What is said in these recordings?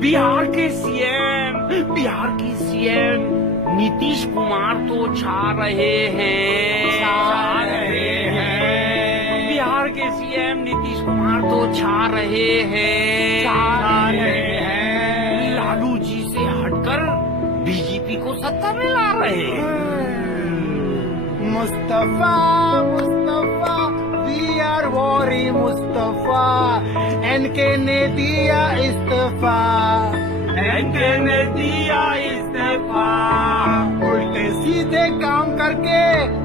बिहार की सीएम नीतीश कुमार तो छा रहे हैं। बिहार के सीएम नीतीश कुमार तो छा रहे हैं। लालू जी से हटकर बीजेपी को सत्ता में ला रहे हैं। Mustafa we are worry Mustafa, NK ने दिया इस्तीफा, उल्टे सीधे काम करके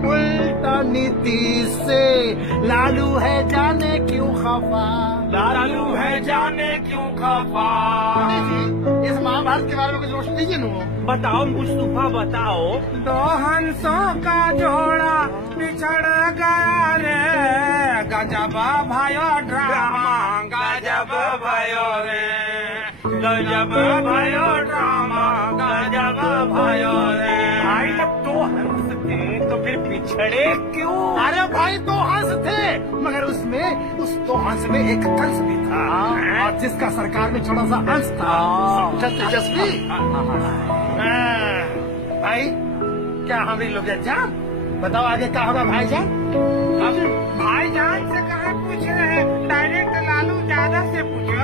उल्टा नीतीश से लालू है जाने क्यों खफा। इस महाभारत के बारे में कुछ रोशनी दीजिए नु। बताओ मुस्तफा बताओ। दो हंसों का जोड़ा बिछड़ गया रे, गजब भयो ड्रामा, गजब भयो रे, गजब भयो ड्रामा, गजब भयो रे। भाई जब दो हंस थे तो फिर पिछड़े क्यों? अरे भाई दो हंस थे, मगर उसमें उस दो हंस में एक कंस भी था, और जिसका सरकार में छोटा सा अंश था। तेजस्वी भाई, क्या हमारी लोग जान बताओ आगे क्या होगा भाईजान? भाईजान से कहाँ पूछ रहे हैं, डायरेक्ट लालू यादव से पूछो।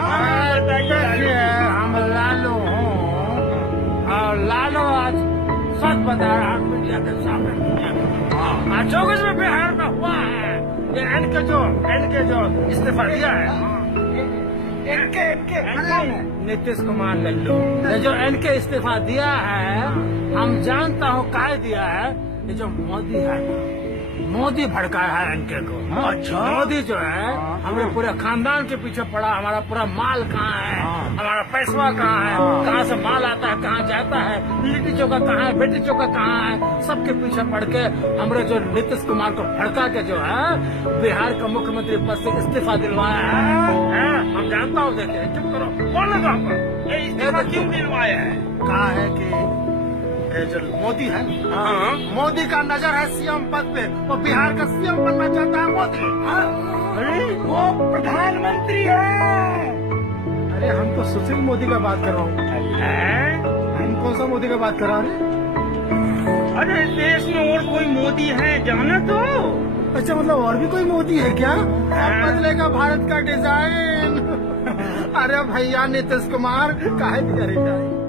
हम लालू हूँ, और लालू आज सच बता रहा मीडिया के सामने। जो कुछ में बिहार में हुआ है, ये एनके जो इस्तीफा दिया है, नीतीश कुमार लल्लू ने जो एनके इस्तीफा दिया है, हम जानता हूँ काय दिया है। ये जो मोदी भड़काया है एनके को। अच्छा, मोदी जो है हमारे पूरे खानदान के पीछे पड़ा। हमारा पूरा माल कहाँ है, हमारा पैसा कहाँ है, कहाँ से माल आता है, कहाँ जाता है, लिट्टी चोखा कहाँ है, बेटी चोखा कहाँ है, सबके पीछे पड़ के हमारे जो नीतीश कुमार को भड़का के जो है बिहार का मुख्यमंत्री पद से इस्तीफा दिलवाया है। हम जानता हूँ। देखिए चुप करो, बोलने दो हमको। ये इस्तीफा क्यों दिलवाया है? कहा है कि जो मोदी है, मोदी का नजर है सीएम पद पे, वो बिहार का सीएम बनना चाहता है मोदी। अरे वो प्रधानमंत्री है। अरे हम तो सुशील मोदी का बात कर रहा हूँ। हम कौन सा मोदी का बात कर रहा हूँ? अरे देश में और कोई मोदी है जाना तो। अच्छा, मतलब और भी कोई मोदी है क्या? अब बदलेगा भारत का डिजाइन। अरे भैया नीतीश कुमार काहे दिया रे?